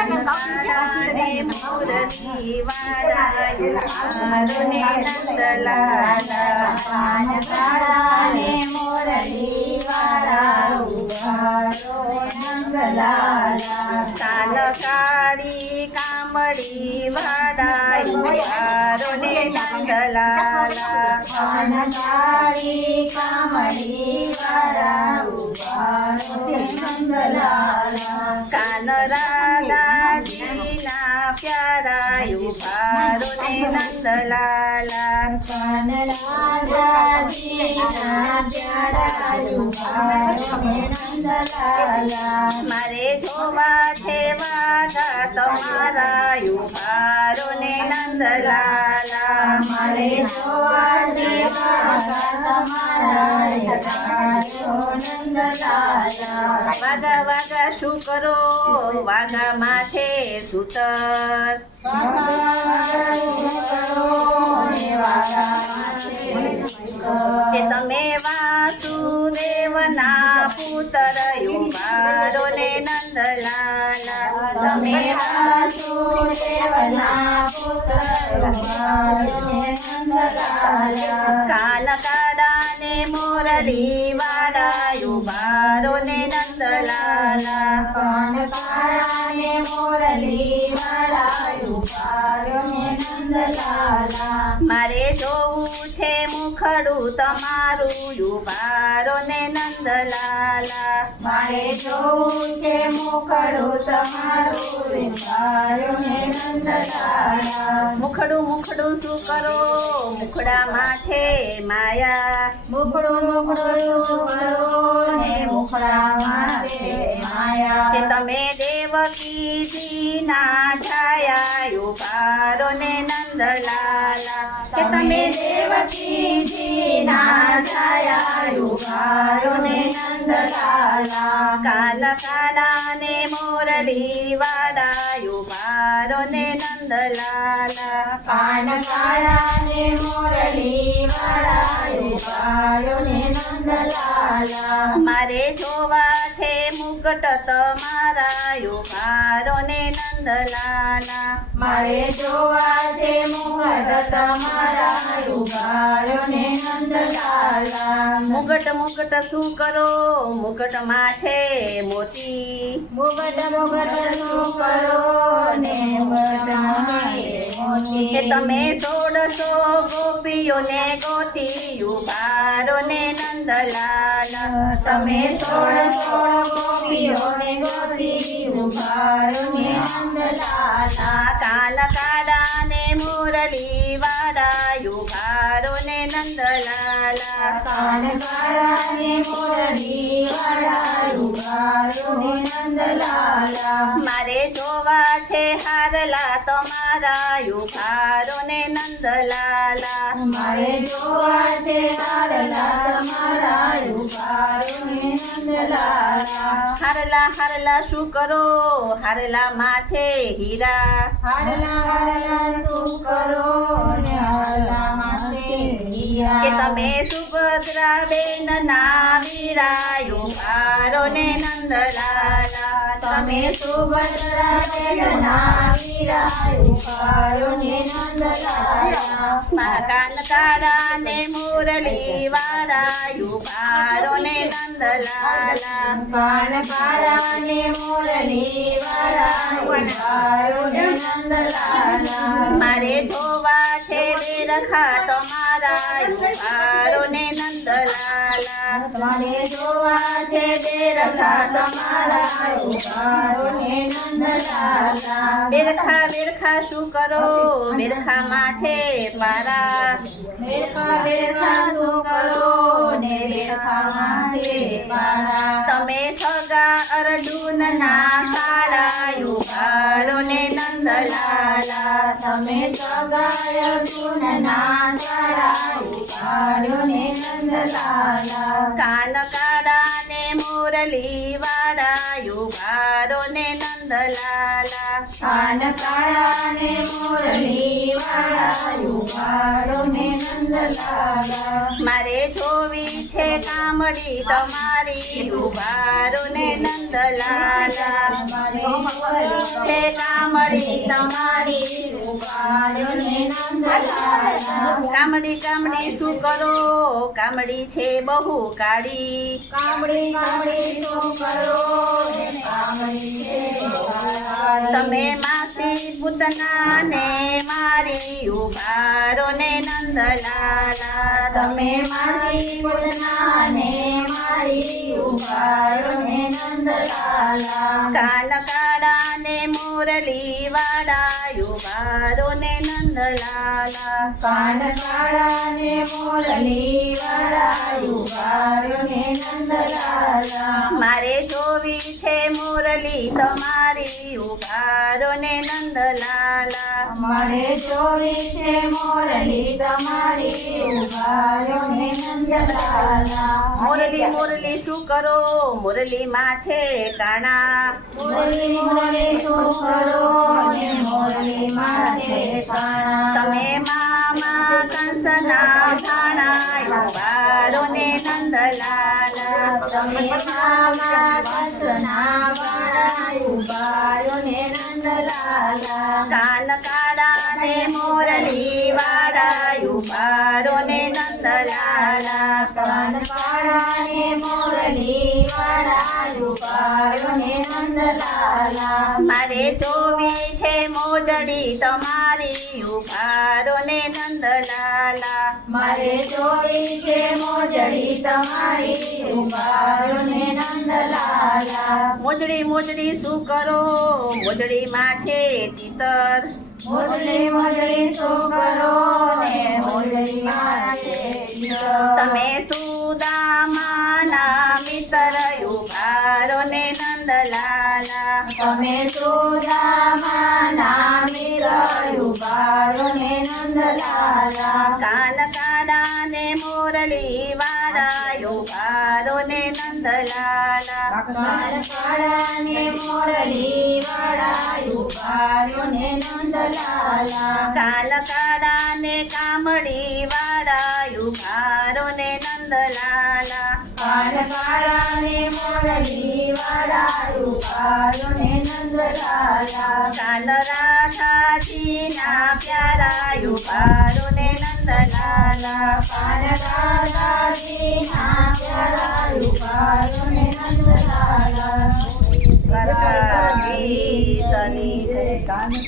કાનાને મુરલી વાળા નંદલાલા કાનકાળાને મુરલી વાળા નંદલાલા કાન કાળી કામળી વાળા નંદલાલા કાનકાળી કામળી વાળા નંદલાલા કાન રાધાજીના પ્યારા ઉભારો ને નંદલાલા કાન રાધાજીના પ્યારા નંદલાલા મારે જોવા છે વાગા તમારા ઉભારો ને નંદલાલા મારે જોવા દેવા તમારા નંદલાલા વાગા વાગા શું કરો વાગા માથે સૂતર કે તમે વાસુદેવના પુત્ર ઉભારો ને નંદલાલા તમે વાસુદેવના પુત્ર નંદલાલા કાન કાળાને મુરલી વાળા ઉભારો ને નંદલાલા કાનકાળાને મુરલી વાળા ઉભારો ને નંદલાલા મારે જોવું છે મુખડું તમારું ઉભારો ને નંદલાલા મારે જોવું છે મુખડું તમારું ઉભારો ને નંદલાલા મુખડું મુખડું શું કરો મુખડા માથે માયા મુખડું શું કરો ને મુખડા માથે માયા કે તમે દેવકીજીના છાયા ઉભારો ને નંદલાલા કે તમે દેવકીજીના છાયા ઉભારો ને નંદલાલા કાન કાળાને મુરલી વાળા ઉભારો ને નંદલાલા કાનકાળાને મુરલી વાળા ઉભારો ને નંદલાલા મારે જોવા છે મુકટ તમારા ઉભારો ને નંદલાલા મારે જોવા છે મુકટ તમારા ઉભારો ને નંદલાલા મુકટ મુકટ શું કરો મુકટ માથે મોતી મુગટ શું કરો ને મુગટ માથે મોતી કે તમે 1600 ગોપીઓને ગોતી ઉભારો ને નંદલાલા તમે 16 ગોપીઓને ગોતી ઉભારો ને નંદલાલા કાન કાળાને મુરલી વાળા ઉભારો ને નંદલાલા કાનકાળાને મુરલી વાળા ઉભારો ને નંદલાલા મારે જોવા છે હારલા તમારા ઉભારો ને નંદલાલા મારે જોવા છે હારલા તમારા ઉભારો ને નંદલાલા હારલા હારલા શું કરો હારલા માથે હીરા હારલા શું કરો ને હારલા માથે હીરા કે તમે સુભદ્રા બેન ના વીરા ઉભારો ને નંદલાલા તમે સુભદ્રા બેનના વીરા ઉભારો ને નંદલાલા કાન કાળાને મુરલી વાળા ઉભારો ને નંદલાલા કાનકાળાને મુરલી વાળા ઉભારો ને નંદલાલા મારે જોવા છે બેરખા તમારા ઉભારો ને નંદલાલા મારે જોવા છે બેરખા તમારા ઉભારો ને નંદલાલા બેરખા બેરખા શું કરો બેરખા માથે પારા બેરખા શું કરો ને બેરખા માથે પારા તમે સગા અર્જુન ના કાળા ઉભારો ને નંદલાલા નંદલાલા તમે સગાય સુનના સાડા ઉપાડ્યો ને નંદલાલા કાન કાળા ને મુરલી વાળા યુવારો ને નંદલાલા કાન કાળા ને મુરલી વાળા યુવાડો ને નંદલાલા મારે જોવી છે કામડી તમારી યુવારો ને નંદલાલા છે કામડી તમારી ઉપાડ્યો ને નંદલાલા કામડી કામડી શું કરો કામડી છે બહુ કાળી કામડી કામડી શું કરો ને કામડી છે બહુ તમે માસી પૂતના ને મારી ઉભારો ને નંદલાલા તમે મારી પૂતના ને મારી ઉપાડ્યો ને નંદલાલા કાન કાળા ને મુરલી વાળા યુવારો ને નંદલાલા કાન કાળા ને મુરલી વાળા યુવાડ્યો ને નંદલાલા મારે જોવી છે મુરલી તમારી ઉભારો ને નંદલાલા મારે જોવી છે મોરલી તમારી ઉભાર્યો ને નંદલાલા મુરલી મુરલી શું કરો મુરલી માં છે કાણા મોરલી મોરલી શું કરો ને મોરલી માથે કાણા તમે મામા કંસના ભાણા ઉભારો ને નંદલાલા તમે મામા કંસના બાણા ઉભાર્યો ને નંદલાલા કાન કાળા ને મોરલી વાળા ઉભારો ને નંદલાલા કાન કાળા ને મોરલી વાળા ઉભાર્યો ને નંદલાલા મારે જોવી છે મોજડી તમારી ઉભારો ને નંદલાલા મારે જોઈ છે મોજડી તમારી ઉભાર્યો ને નંદલાલા મોજડી મોજડી શું કરો મોજડી માં છે તીતર મોજડી મોજડી શું કરો ને મોજડી માથે તમે સુદામાના મિત્ર ઉભારો ને નંદલાલા તમે સુદામાના મિત્ર ઉભાર્યો ને નંદલાલા કાન કાળા ને મોરલી વાળા ઉભારો ને નંદલાલા કાન કાળા ને મોરલી વાળા ઉભાર્યો ને નંદલાલા કાન કાળા ને કામડી વાળા ઉભારો ને નંદલાલા કાન કાળા ને મોરલી વાળા ઉભાર્યો ને નંદલાલા કાન રાધાજીના પ્યારા ઉભારો ને નંદલાલા કાન રાધાજીના પ્યારા ઉભાર્યો ને નંદલાલા રાધે સની